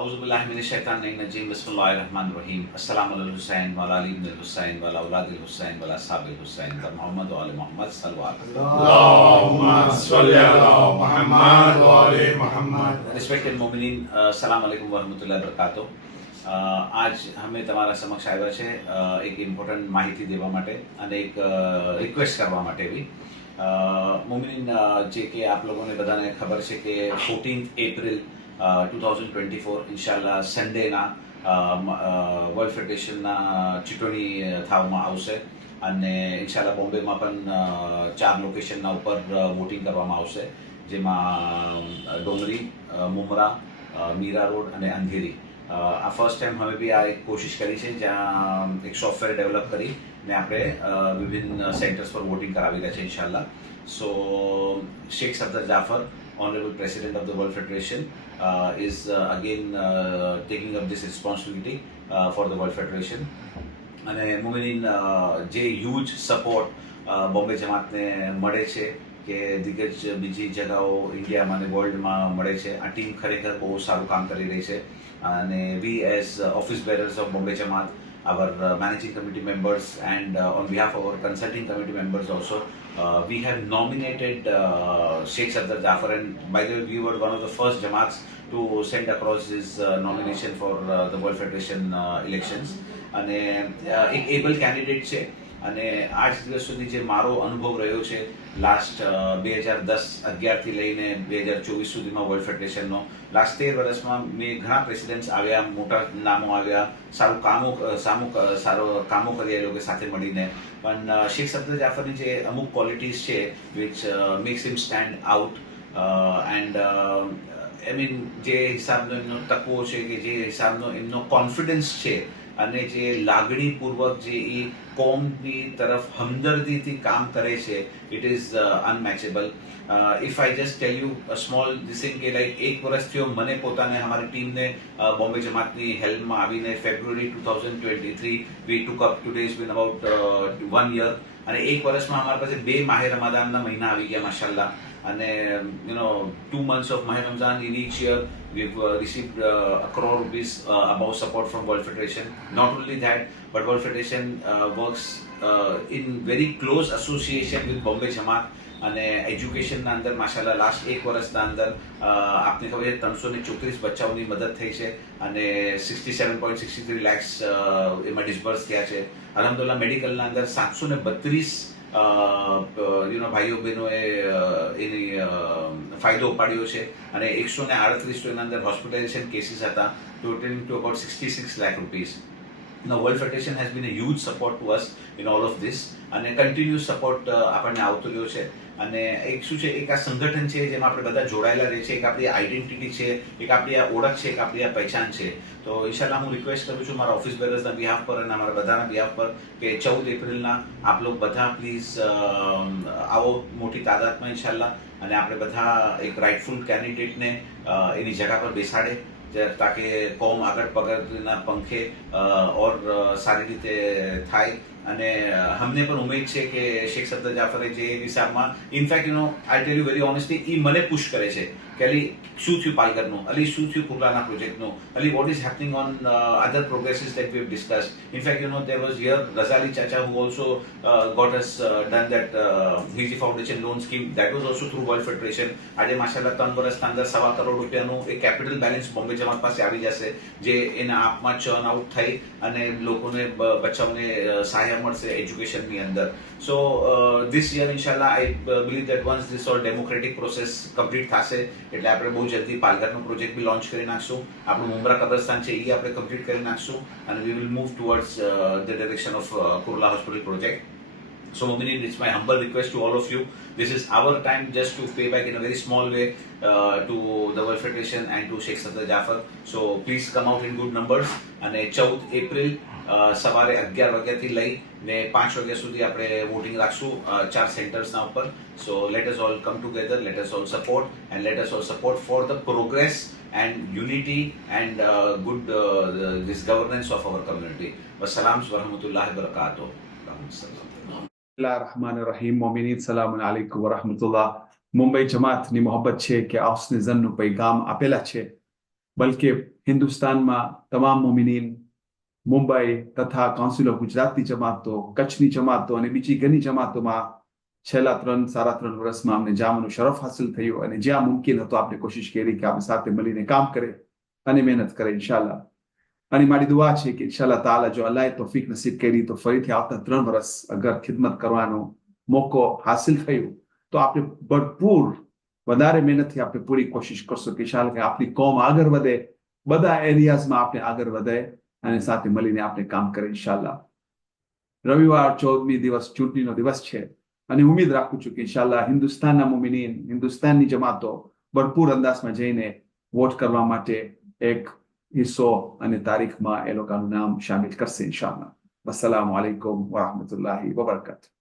औज़ुबिल्लाहिमिनश्शैतानिर्रजीम बिस्मिल्लाहिर्रहमानिर्रहीम अस्सलामु अला हुसैन व अला अली इब्न हुसैन व अला औलादिल हुसैन व अला अस्हाबिल हुसैन व मुहम्मद व आले मोहम्मद Allahumma salli ala Muhammad wa ali Muhammad. Respected मोमिनीन अस्सलाम वालेकुम व रहमतुल्लाहि व बरकातुहू. આજ અમે તમારા સમક્ષ આવ્યા છે એક ઇમ્પોર્ટન્ટ માહિતી દેવા માટે અને એક રિક્વેસ્ટ કરવા માટે બી. મોમિન જે કે આપ લોકોને બધાને ખબર છે કે 14th એપ્રિલ 2024 ઇન્શાલ્લાહ સન્ડેના વર્લ્ડ ફેડરેશનના ચૂંટણી થવામાં આવશે અને ઇન્શાલ્લાહ બોમ્બેમાં પણ 4 લોકેશનના ઉપર વોટિંગ કરવામાં આવશે, જેમાં ડોંગરી, મુમરા, મીરા રોડ અને અંધેરી. આ ફર્સ્ટ ટાઈમ હવે બી આ એક કોશિશ કરી છે જ્યાં એક સોફ્ટવેર ડેવલપ કરીને આપણે વિભિન્ન સેન્ટર્સ પર વોટિંગ કરાવી રહ્યા છે ઇન્શાલ્લાહ. સો Sheikh સફદર Jafar, Honorable President of the World Federation, is again taking up this responsibility for the World Federation. અને મુમિનીન જે હ્યુજ સપોર્ટ બોમ્બે જમાતને મળે છે કે દિગ્ગજ બીજી જગાઓ ઇન્ડિયામાં અને વર્લ્ડમાં મળે છે. આ ટીમ ખરેખર બહુ સારું કામ કરી રહી છે અને we as office bearers of Bombay Jamat, our managing committee members, and on behalf of our consulting committee members also, we have nominated Sheikh Sardar Jafar, and by the way we were one of the first Jamaats to send across his nomination for the World Federation elections. અને એક able candidate છે અને આજ દિવસ સુધી જે મારો અનુભવ રહ્યો છે લાસ્ટ 2010-11થી લઈને 2024 સુધીમાં વર્લ્ડ ફેડરેશનનો, લાસ્ટ 13 વર્ષમાં મેં ઘણા પ્રેસિડેન્ટ્સ આવ્યા, મોટા નામો આવ્યા, સારો કામો કર્યા એ લોકો સાથે મળીને. પણ શેખ સફદર જાફરની જે અમુક ક્વોલિટીઝ છે which makes him stand out, and I mean જે હિસાબનો એમનો તકવો છે કે જે હિસાબનો એમનો કોન્ફિડન્સ છે અને જે લાગણીપૂર્વક જે એ કોમની તરફ હમદર્દીથી કામ કરે છે, it is unmatchable. If I just tell you small thing કે લાઈક 1 વર્ષ થયો મને પોતાને અમારી ટીમને બોમ્બે જમાતની હેલ્પમાં આવીને February 2023 we took up. Today is been about 1 year, અને 1 વર્ષમાં અમારી પાસે 2 માહે રમાદાનના મહિના આવી ગયા માશાલ્લાહ. અને 2 months of Mahe Ramzan in each year we've received ₹1 crore above support from World Federation. Not only that, but World Federation works in very close association with Bombay Jamaat. અને એજ્યુકેશનના અંદર માશાલ્લાહ લાસ્ટ 1 વર્ષના અંદર આપને ખબર છે 334 બચ્ચાઓની મદદ થઈ છે અને 67.63 lakhs એમાં ડિસ્બર્સ થયા છે. અલહમદુલિલ્લાહ મેડિકલના અંદર 732 ભાઈઓ બહેનોએ એની ફાયદો ઉપાડ્યો છે અને 138 તો એના અંદર હોસ્પિટલાઇઝેશન કેસીસ હતા, totalling two about 66 lakh rupees. Now, World Federation has been a huge support to us in all of this, અને કન્ટિન્યુઅસ સપોર્ટ આપણને આવતો રહ્યો છે. અને એક શું છે, એક આ સંગઠન છે જેમાં આપણે બધા જોડાયેલા રહે છે, એક આપણી આઈડેન્ટિટી છે, એક આપણી આ ઓળખ છે, એક આપણી આ પહેચાન છે. તો ઇન્શાલ્લાહ હું રિક્વેસ્ટ કરું છું મારા ઓફિસ બેરર્સના બિહાફ પર અને અમારા બધાના બિહાફ પર કે 14 એપ્રિલના આપ લોકો બધા પ્લીઝ આવો મોટી તાદાદમાં ઇન્શાલ્લાહ, અને આપણે બધા એક રાઇટફુલ કેન્ડિડેટને એની જગા પર બેસાડે તાકે કોમ આગળ પગના પંખે ઓર સારી રીતે થાય. અને અમને પણ ઉમેદ છે કે શેખ સફદર જાફરે જે હિસાબમાં in fact I tell you very honestly એ મને પુશ કરે છે કે અલી શું થયું પાલઘરનું, અલી શું થયું કુર્લાના પ્રોજેક્ટનું, Ali what is happening on other progresses that we have discussed. In fact there was here Razali Chacha who also got us done that Hiji Foundation loan scheme, that was also through World Federation. આજે માશાલ્લાહ 3 વર્ષના અંદર ₹1.25 કરોડ રૂપિયાનું એક capital balance Bombay જમાત પાસે આવી જશે, જે એના આપમાં ચર્ન આઉટ થઈ અને લોકોને બચ્ચાઓને સહાય મળશે એજ્યુકેશનની અંદર. સો ધીસ યર ઇન્શાલ્લાહ I believe that once this all democratic process complete થશે એટલે આપણે બહુ જલ્દી પાલઘરનો પ્રોજેક્ટ બી લોન્ચ કરી નાખશું, આપણું મુમરા કબ્રસ્તાન છે એ આપણે કમ્પ્લીટ કરી નાખશું, અને we will move towards the direction of Kurla hospital project. So Mu'minin, it's my humble request to all of you. This is our time just to pay back in a very small way to the World Federation and to Sheikh Sardar Jafar. So please come out in good numbers. અને 14 April સવારે 11 વાગ્યાથી લઈને 5 વાગ્યા સુધી આપણે voting રાખશું 4 સેન્ટર્સના ઉપર. So let us all come together, let us all support, and let us all support for the progress and unity and good this governance of our community. Wassalamu wa rahmatullahi wa barakatuh. Bismillahirrahmanirrahim. મોમિનીન સલામુન અલૈકુમ વ રહમતુલ્લાહ. મુંબઈ જમાતની મોહબ્બત છે કે આપસને ઝનનું પૈગામ આપેલા છે, બલકે હિન્દુસ્તાનમાં તમામ મોમિનીન, મુંબઈ તથા council of ગુજરાતની જમાતો, કચ્છની જમાતો અને બીજી ઘણી જમાતોમાં છેલ્લા 3-3.5 વર્ષમાં અમને જામનું શરફ હાસિલ થયું અને જ્યાં મુમકિન હતો આપણે કોશિશ કરી કે આપણે સાથે મળીને કામ કરે અને મહેનત કરે ઇન્શાલ્લાહ. અને મારી દુઆ છે કે ઇન્શાલ્લાહ તાલા જો અલ્લાહે તૌફીક નસીબ કરી તો ફરીથી આવતા 3 વર્ષ અગર ખિદમત કરવાનો મોકો હાસિલ થયો તો આપણે ભરપૂર વધારે મહેનતથી આપણે પૂરી કોશિશ કરશું કે ઇન્શાલ્લાહ કે આપણી કોમ આગળ વધે, બધા એરિયાઝમાં આપણે આગળ વધે અને સાથે મળીને આપણે કામ કરીએ ઇન્શાલ્લાહ. રવિવાર 14મી દિવસ ચૂંટણીનો દિવસ છે અને ઉમ્મીદ રાખું છું કે ઇન્શાલ્લાહ હિન્દુસ્તાનના મોમિનીન, હિન્દુસ્તાનની જમાતો ભરપૂર અંદાજમાં જઈને વોટ કરવા માટે એક હિસ્સો અને તારીખમાં એ લોકોનું નામ શામિલ કરશે ઇન્શાલ્લાહ. વસ્સલામુ અલૈકુમ વરહમતુલ્લાહિ વબરકાતુહુ.